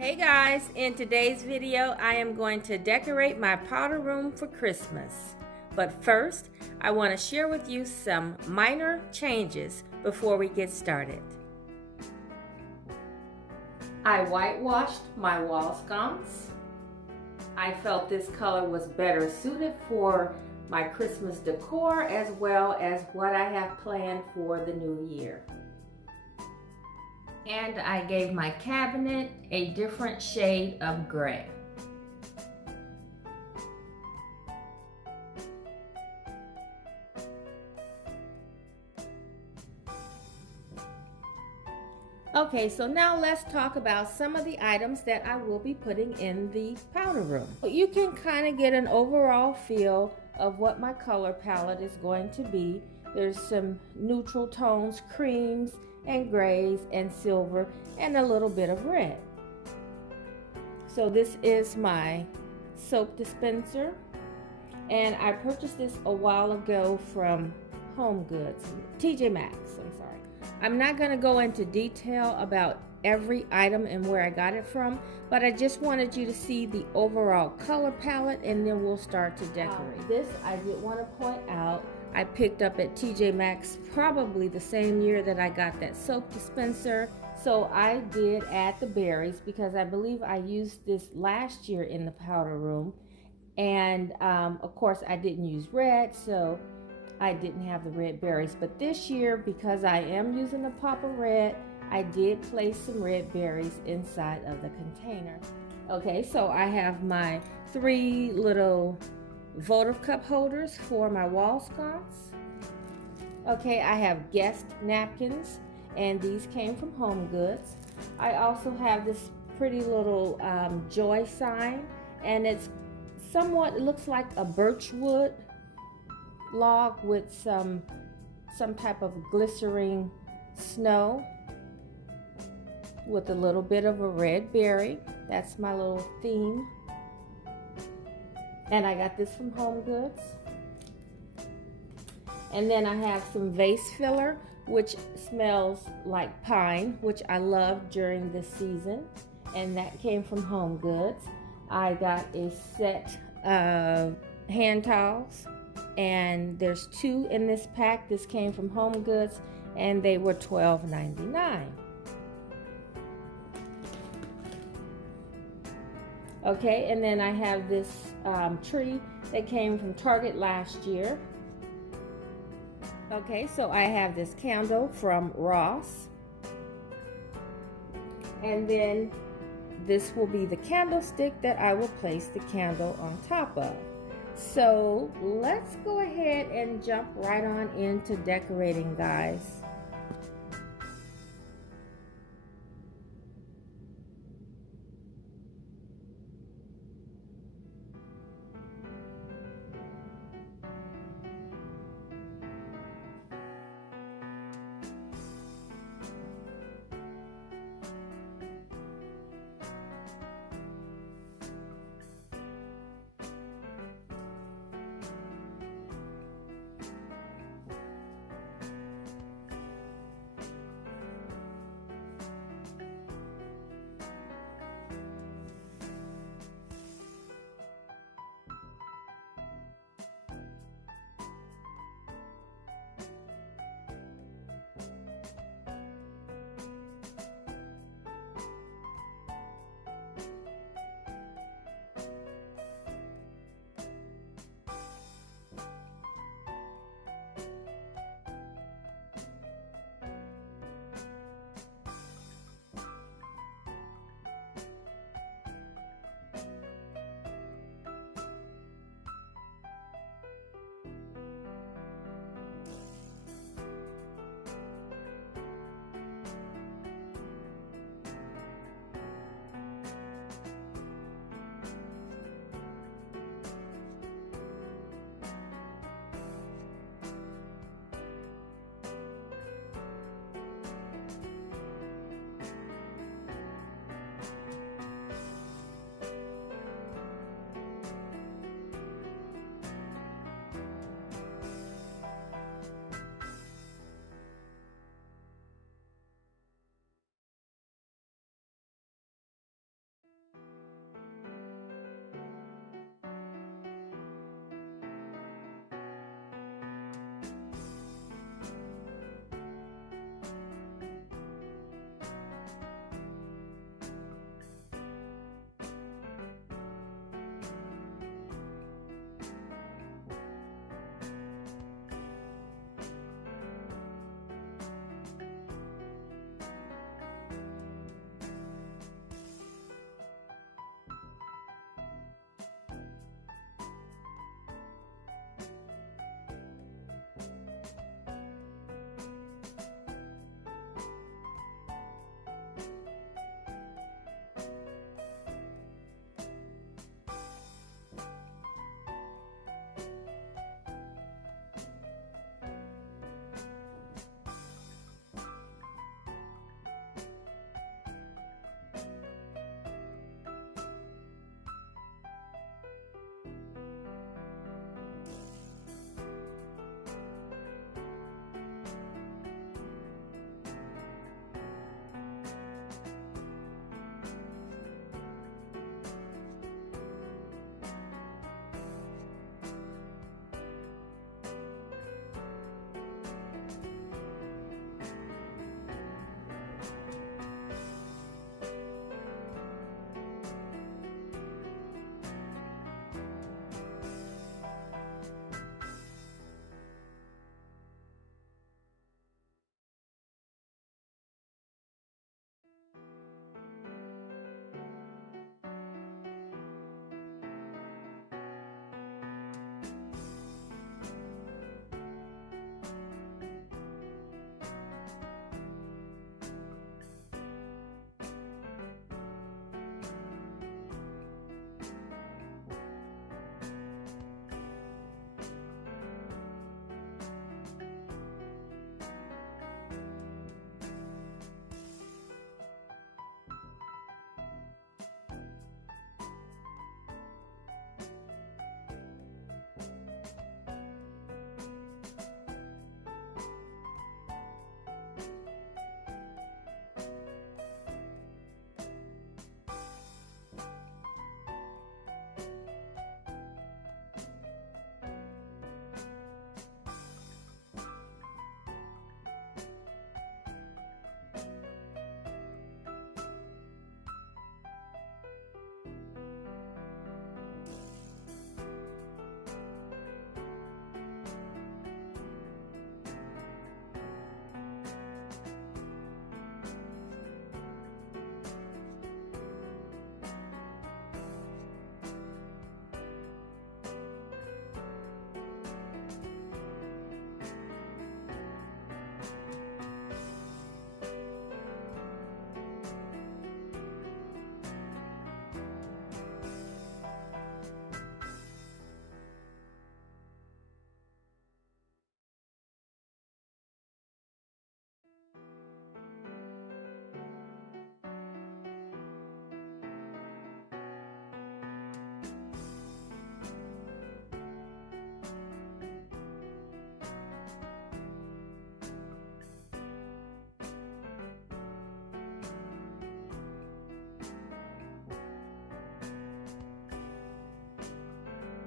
Hey guys, in today's video I am going to decorate my powder room for Christmas. But first, I want to share with you some minor changes before we get started. I whitewashed my wall sconce. I felt this color was better suited for my Christmas decor as well as what I have planned for the new year. And I gave my cabinet a different shade of gray. Okay, so now let's talk about some of the items that I will be putting in the powder room. You can kind of get an overall feel of what my color palette is going to be. There's some neutral tones, creams, and grays, and silver, and a little bit of red. So this is my soap dispenser, and I purchased this a while ago from Home Goods, TJ Maxx, I'm sorry. I'm not going to go into detail about every item and where I got it from, but I just wanted you to see the overall color palette, and then we'll start to decorate. This I did want to point out, I picked up at TJ Maxx probably the same year that I got that soap dispenser. So I did add the berries because I believe I used this last year in the powder room. And of course I didn't use red, so I didn't have the red berries. But this year, because I am using a pop of red, I did place some red berries inside of the container. Okay, so I have my 3 little votive cup holders for my wall sconce. Okay, I have guest napkins, and these came from Home Goods. I also have this pretty little joy sign, and it's somewhat, it looks like a birch wood log with some type of glycerin snow with a little bit of a red berry. That's my little theme. And I got this from Home Goods. And then I have some vase filler, which smells like pine, which I love during this season. And that came from Home Goods. I got a set of hand towels, and there's 2 in this pack. This came from Home Goods, and they were $12.99. Okay, and then I have this tree that came from Target last year. Okay, so I have this candle from Ross. And then this will be the candlestick that I will place the candle on top of. So let's go ahead and jump right on into decorating, guys.